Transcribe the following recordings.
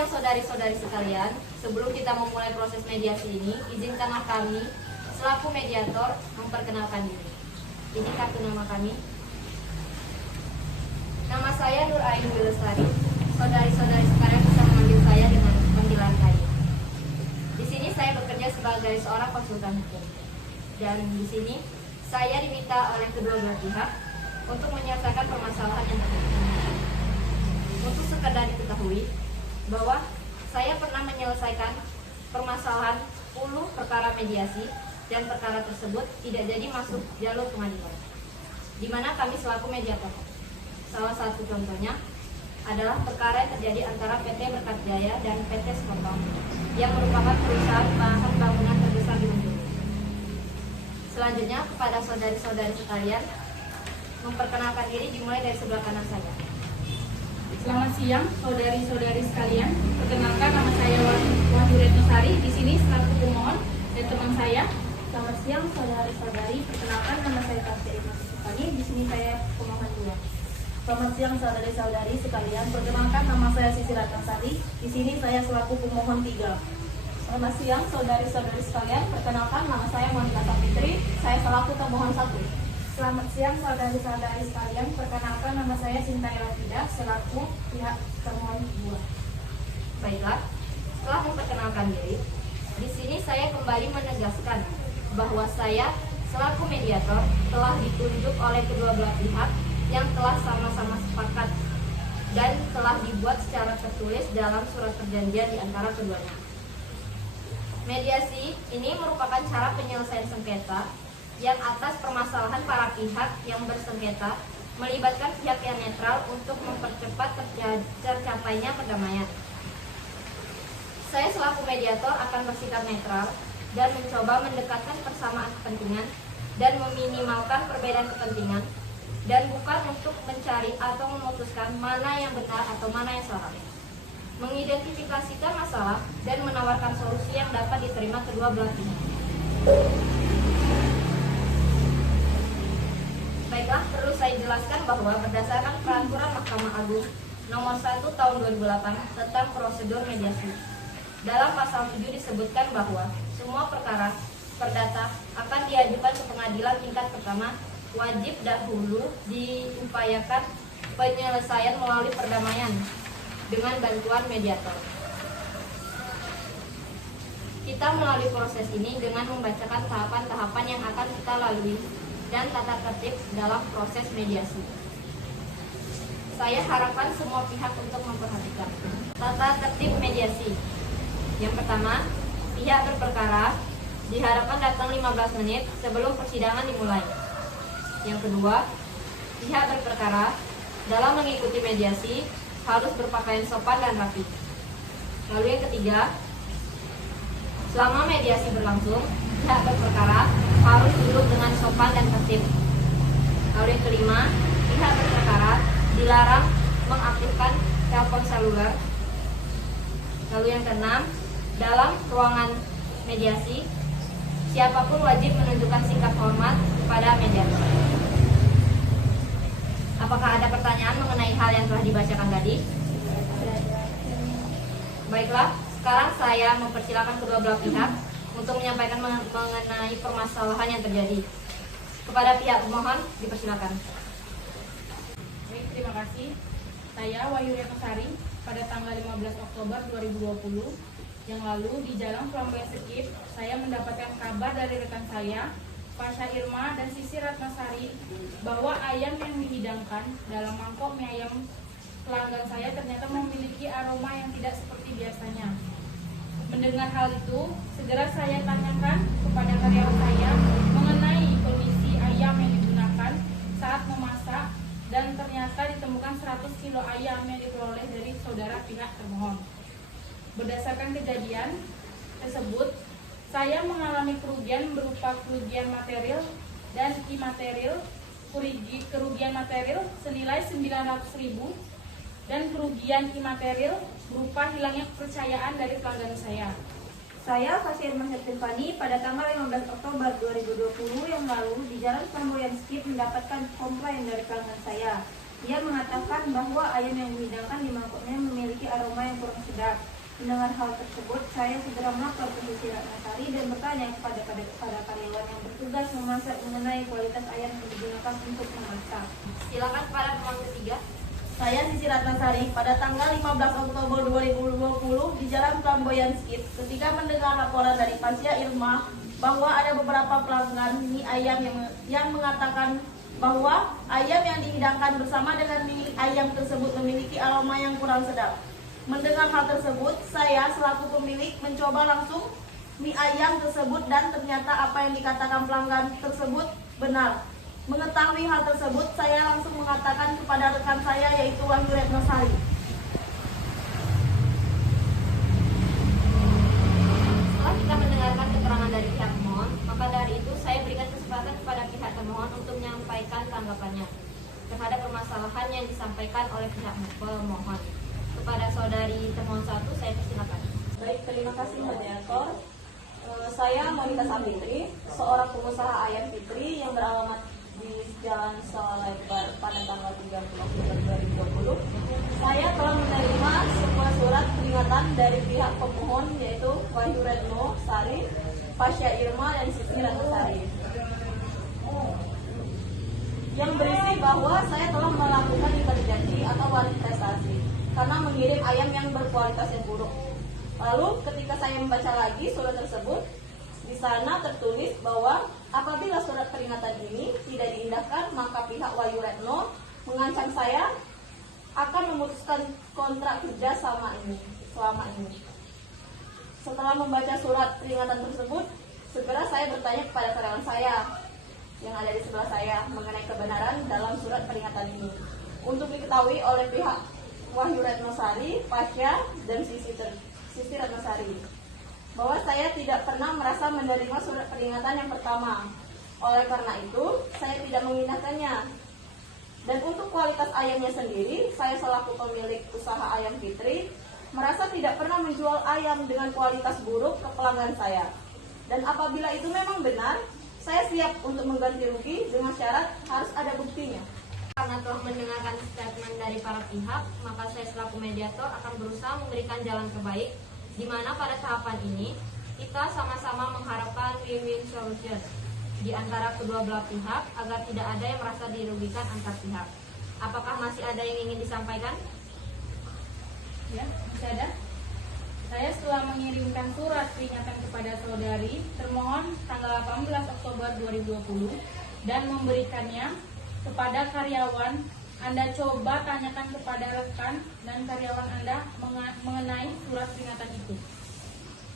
siang saudari-saudari sekalian, sebelum kita memulai proses mediasi ini, izinkanlah kami selaku mediator memperkenalkan diri. Ini kartu nama kami. Nama saya Nur Ain Lestari. Saudari-saudari sekalian bisa memanggil saya dengan panggilan Ain. Di sini saya bekerja sebagai seorang konsultan hukum. Dan di sini saya diminta oleh kedua belah pihak untuk menyelesaikan permasalahan yang terjadi. Untuk sekedar diketahui bahwa saya pernah menyelesaikan permasalahan 10 perkara mediasi dan perkara tersebut tidak jadi masuk jalur pengadilan, di mana kami selaku mediator. Salah satu contohnya adalah perkara yang terjadi antara PT Berkat Jaya dan PT Sekotong yang merupakan perusahaan bahan bangunan terbesar di Bengkulu. Selanjutnya kepada saudari-saudari sekalian, memperkenalkan diri dimulai dari sebelah kanan saya. Selamat siang, saudari-saudari sekalian. Perkenalkan, nama saya Wahyu Retnosari. Di sini selaku pemohon dan teman saya. Selamat siang, saudari-saudari. Perkenalkan, nama saya Tasya Irma Sukani. Di sini saya pemohon 2. Selamat siang saudari-saudari sekalian. Perkenalkan, nama saya Sisi Ratnasari. Di sini saya selaku pemohon 3. Selamat siang, saudari-saudari sekalian. Perkenalkan, nama saya Monika Sapitri. Saya selaku pemohon 1. Selamat siang saudari-saudari sekalian. Perkenalkan, nama saya Sinta Elvida selaku pihak termohon 2. Baiklah, setelah memperkenalkan diri, di sini saya kembali menegaskan bahwa saya selaku mediator telah ditunjuk oleh kedua belah pihak yang telah sama-sama sepakat dan telah dibuat secara tertulis dalam surat perjanjian di antara keduanya. Mediasi ini merupakan cara penyelesaian sengketa yang atas permasalahan para pihak yang bersengketa melibatkan pihak yang netral untuk mempercepat tercapainya perdamaian. Saya selaku mediator akan bersikap netral dan mencoba mendekatkan persamaan kepentingan dan meminimalkan perbedaan kepentingan dan bukan untuk mencari atau memutuskan mana yang benar atau mana yang salah. Mengidentifikasikan masalah dan menawarkan solusi yang dapat diterima kedua belah pihak. Baiklah, perlu saya jelaskan bahwa berdasarkan Peraturan Mahkamah Agung Nomor 1 Tahun 2008 tentang prosedur mediasi, dalam pasal 7 disebutkan bahwa semua perkara perdata akan diajukan ke pengadilan tingkat pertama wajib dahulu diupayakan penyelesaian melalui perdamaian dengan bantuan mediator. Kita melalui proses ini dengan membacakan tahapan-tahapan yang akan kita lalui dan tata tertib dalam proses mediasi. Saya harapkan semua pihak untuk memperhatikan tata tertib mediasi. Yang pertama, pihak berperkara diharapkan datang 15 menit sebelum persidangan dimulai. Yang kedua, pihak berperkara dalam mengikuti mediasi harus berpakaian sopan dan rapi. Lalu yang ketiga, selama mediasi berlangsung, pihak berperkara harus duduk dengan sopan dan tertib. Lalu yang kelima, pihak berperkara dilarang mengaktifkan telepon seluler. Lalu yang keenam, dalam ruangan mediasi, siapapun wajib menunjukkan sikap hormat kepada mediator. Apakah ada pertanyaan mengenai hal yang telah dibacakan tadi? Baiklah, sekarang saya mempersilakan kedua belah pihak untuk menyampaikan mengenai permasalahan yang terjadi. Kepada pihak pemohon, dipersilakan. Baik, terima kasih. Saya Wahyu Retnosari pada tanggal 15 Oktober 2020 yang lalu di Jalan Surabaya Sekip, saya mendapatkan kabar dari rekan saya, Tasya Irma dan Sisi Ratnasari, bahwa ayam yang dihidangkan dalam mangkok mie ayam pelanggan saya ternyata memiliki aroma yang tidak seperti biasanya. Mendengar hal itu, segera saya tanyakan kepada karyawan saya mengenai kondisi ayam yang digunakan saat memasak, dan ternyata ditemukan 100 kilo ayam yang diperoleh dari saudara pihak termohon. Berdasarkan kejadian tersebut, saya mengalami kerugian berupa kerugian material dan imaterial. Kerugian material senilai 900.000 dan kerugian imaterial berupa hilangnya kepercayaan dari pelanggan saya. Saya Tasya Irma Septemani pada tanggal 15 Oktober 2020 yang lalu di Jalan Flamboyan Skip mendapatkan komplain dari pelanggan saya Ia mengatakan bahwa ayam yang dihidangkan di mangkoknya memiliki aroma yang kurang sedap. Mendengar hal tersebut, saya segera melapor ke Sisi Ratnasari dan bertanya kepada karyawan yang bertugas memasak mengenai kualitas ayam yang digunakan untuk memasak. Silakan kepada pemohon ketiga. Saya Sisi Ratnasari pada tanggal 15 Oktober 2020 di Jalan Flamboyan Skip ketika mendengar laporan dari Pasya Irma bahwa ada beberapa pelanggan mie ayam yang mengatakan bahwa ayam yang dihidangkan bersama dengan mie ayam tersebut memiliki aroma yang kurang sedap. Mendengar hal tersebut, saya selaku pemilik mencoba langsung mie ayam tersebut dan ternyata apa yang dikatakan pelanggan tersebut benar. Mengetahui hal tersebut, saya langsung mengatakan kepada rekan saya yaitu Wahyu Retnosari. Setelah kita mendengarkan keterangan dari pihak pemohon, maka dari itu saya berikan kesempatan kepada pihak termohon untuk menyampaikan tanggapannya terhadap permasalahan yang disampaikan oleh pihak pemohon. Kepada saudari termohon 1, saya persilakan. Baik, terima kasih moderator. Saya Monika Sapitri, seorang pengusaha ayam Fitri yang beralamat di Jalan Salebar pada tanggal 30 Oktober 2020. Saya telah menerima sebuah surat peringatan dari pihak pemohon yaitu Wahyu Retnosari, Pasya Irma, dan Sisi Ratnasari yang berisi bahwa saya telah melakukan intervensi atau manifestasi karena mengirim ayam yang berkualitas yang buruk. Lalu ketika saya membaca lagi surat tersebut, di sana tertulis bahwa apabila surat peringatan ini tidak diindahkan, maka pihak Wahyu Retno mengancam saya akan memutuskan kontrak kerja selama ini. Setelah membaca surat peringatan tersebut, segera saya bertanya kepada karyawan saya yang ada di sebelah saya mengenai kebenaran dalam surat peringatan ini. Untuk diketahui oleh pihak Wahyu Retnosari, Pasya, dan Sisi Ratnasari bahwa saya tidak pernah merasa menerima surat peringatan yang pertama. Oleh karena itu, saya tidak mengindahkannya. Dan untuk kualitas ayamnya sendiri, saya selaku pemilik usaha ayam Fitri merasa tidak pernah menjual ayam dengan kualitas buruk ke pelanggan saya. Dan apabila itu memang benar, saya siap untuk mengganti rugi dengan syarat harus ada buktinya. Karena telah mendengarkan statement dari para pihak, maka saya selaku mediator akan berusaha memberikan jalan terbaik, di mana pada tahapan ini kita sama-sama mengharapkan win-win solution di antara kedua belah pihak agar tidak ada yang merasa dirugikan antar pihak. Apakah masih ada yang ingin disampaikan? Ya, masih ada. Saya setelah mengirimkan surat peringatan kepada saudari termohon tanggal 18 Oktober 2020 dan memberikannya kepada karyawan, Anda coba tanyakan kepada rekan dan karyawan Anda mengenai surat peringatan itu.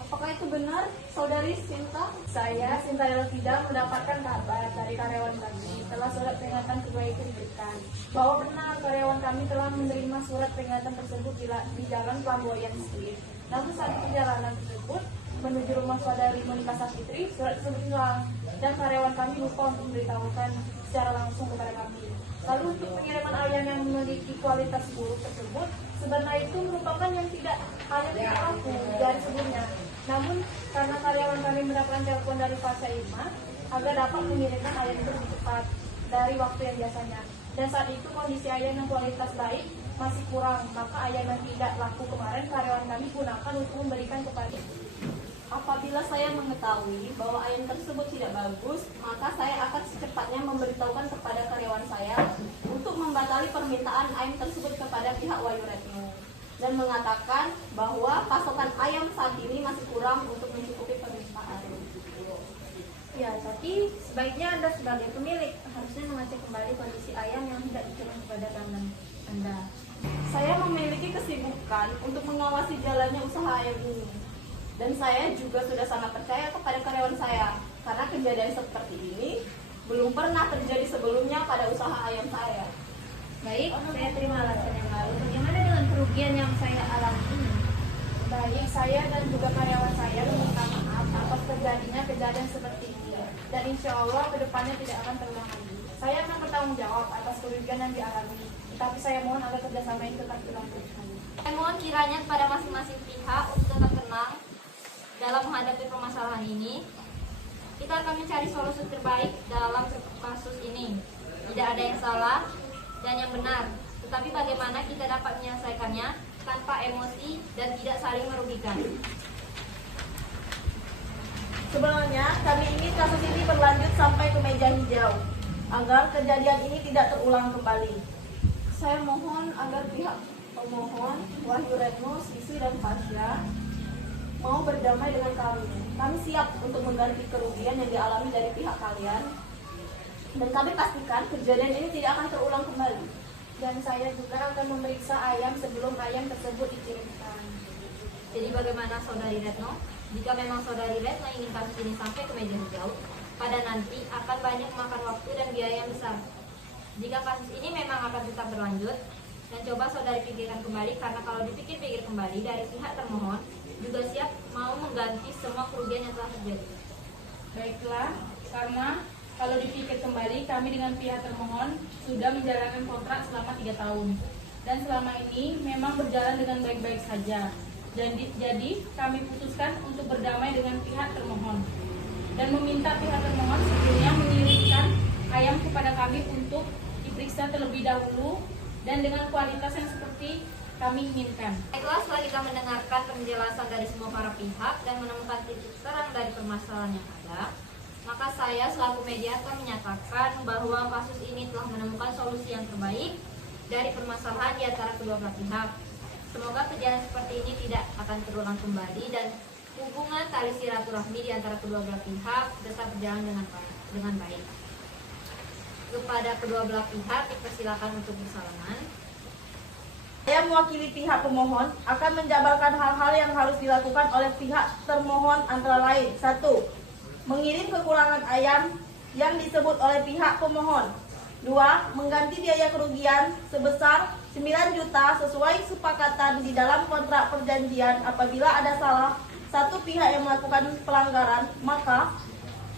Apakah itu benar, saudari Sinta? Saya, Sinta Elvida, mendapatkan kabar dari karyawan kami setelah surat peringatan kedua itu diberikan bahwa benar karyawan kami telah menerima surat peringatan tersebut di Jalan Flamboyan Street. Namun saat perjalanan tersebut menuju rumah saudari Monika Sapitri, surat tersebut hilang dan karyawan kami lupa untuk memberitahukan secara langsung kepada kami. Lalu untuk pengiriman ayam yang memiliki kualitas buruk tersebut, sebenarnya itu merupakan yang tidak laku dari sebelumnya. Namun karena karyawan kami mendapatkan telepon dari Pasya Irma agar dapat mengirimkan ayam itu lebih cepat dari waktu yang biasanya. Dan saat itu kondisi ayam yang kualitas baik masih kurang, maka ayam yang tidak laku kemarin karyawan kami gunakan untuk memberikan kepada. Apabila saya mengetahui bahwa ayam tersebut tidak bagus, maka saya akan secepatnya memberitahukan kepada karyawan saya untuk membatali permintaan ayam tersebut kepada pihak Wahyu Retno dan mengatakan bahwa pasokan ayam saat ini masih kurang untuk mencukupi permintaan. Ya, tapi sebaiknya Anda sebagai pemilik harusnya mengecek kembali kondisi ayam yang tidak dikirim kepada pelanggan Anda. Saya memiliki kesibukan untuk mengawasi jalannya usaha ayam ini. Dan saya juga sudah sangat percaya kepada karyawan saya, karena kejadian seperti ini belum pernah terjadi sebelumnya pada usaha ayam saya. Baik, saya terima alasan yang lalu. Bagaimana dengan kerugian yang saya alami ini? Baik, saya dan juga karyawan saya meminta maaf atas terjadinya kejadian seperti ini. Dan insya Allah kedepannya tidak akan terulang lagi. Saya akan bertanggung jawab atas kerugian yang dialami. Tetapi saya mohon agar kerjasama ini tetap dilanjutkan. Saya mohon kiranya kepada masing-masing pihak untuk tetap tenang dalam menghadapi permasalahan ini. Kita akan mencari solusi terbaik dalam kasus ini. Tidak ada yang salah, dan yang benar. Tetapi bagaimana kita dapat menyelesaikannya tanpa emosi dan tidak saling merugikan? Sebenarnya kami ingin kasus ini berlanjut sampai ke meja hijau agar kejadian ini tidak terulang kembali. Saya mohon agar pihak pemohon, Wahyu Retno, Sisi, dan Fasya mau berdamai dengan kami. Kami siap untuk mengganti kerugian yang dialami dari pihak kalian. Dan kami pastikan kejadian ini tidak akan terulang kembali. Dan saya juga akan memeriksa ayam sebelum ayam tersebut dikirimkan. Jadi bagaimana Saudari Retno? Jika memang Saudari Retno ingin kasus ini sampai ke meja hijau, pada nanti akan banyak memakan waktu dan biaya yang besar. Jika kasus ini memang akan tetap berlanjut, dan coba Saudari pikirkan kembali, karena kalau dipikir-pikir kembali dari pihak termohon juga siap mau mengganti semua kerugian yang telah terjadi. Baiklah, karena kalau dipikir kembali, kami dengan pihak termohon sudah menjalankan kontrak selama 3 tahun. Dan selama ini memang berjalan dengan baik-baik saja. Jadi kami putuskan untuk berdamai dengan pihak termohon. Dan meminta pihak termohon sebelumnya mengirimkan ayam kepada kami untuk diperiksa terlebih dahulu dan dengan kualitas yang seperti kami inginkan. Baiklah, setelah kita mendengarkan penjelasan dari semua para pihak dan menemukan titik terang dari permasalahan yang ada, maka saya selaku mediator menyatakan bahwa kasus ini telah menemukan solusi yang terbaik dari permasalahan di antara kedua belah pihak. Semoga kejadian seperti ini tidak akan terulang kembali dan hubungan tali silaturahmi di antara kedua belah pihak tetap berjalan dengan baik. Kepada kedua belah pihak dipersilakan untuk bersalaman. Saya mewakili pihak pemohon akan menjabarkan hal-hal yang harus dilakukan oleh pihak termohon antara lain. 1. Mengirim kekurangan ayam yang disebut oleh pihak pemohon. 2. Mengganti biaya kerugian sebesar 9 juta sesuai kesepakatan di dalam kontrak perjanjian. Apabila ada salah satu pihak yang melakukan pelanggaran, maka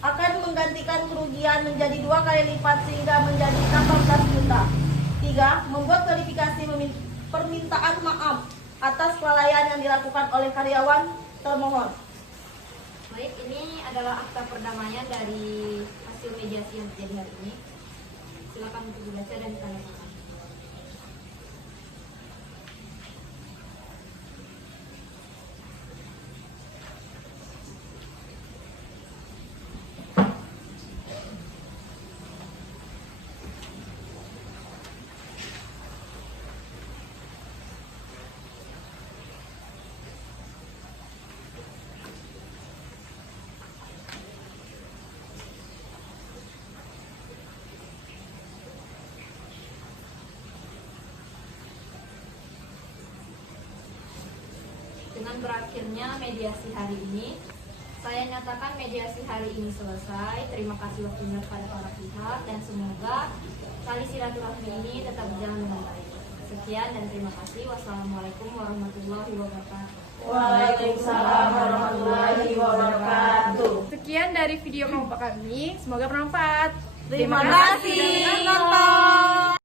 akan menggantikan kerugian menjadi 2 kali lipat sehingga menjadi 18 juta. 3. Membuat verifikasi permintaan maaf atas kelalaian yang dilakukan oleh karyawan termohon. Baik, ini adalah akta perdamaian dari hasil mediasi yang terjadi hari ini. Silakan untuk dibaca dan ditandatangan. Dengan berakhirnya mediasi hari ini, saya nyatakan mediasi hari ini selesai. Terima kasih waktunya kepada para pihak dan semoga tali silaturahmi ini tetap berjalan dengan baik. Sekian dan terima kasih. Wassalamualaikum warahmatullahi wabarakatuh. Waalaikumsalam warahmatullahi wabarakatuh. Sekian dari video kelompok kami, semoga bermanfaat. Terima kasih. Nonton.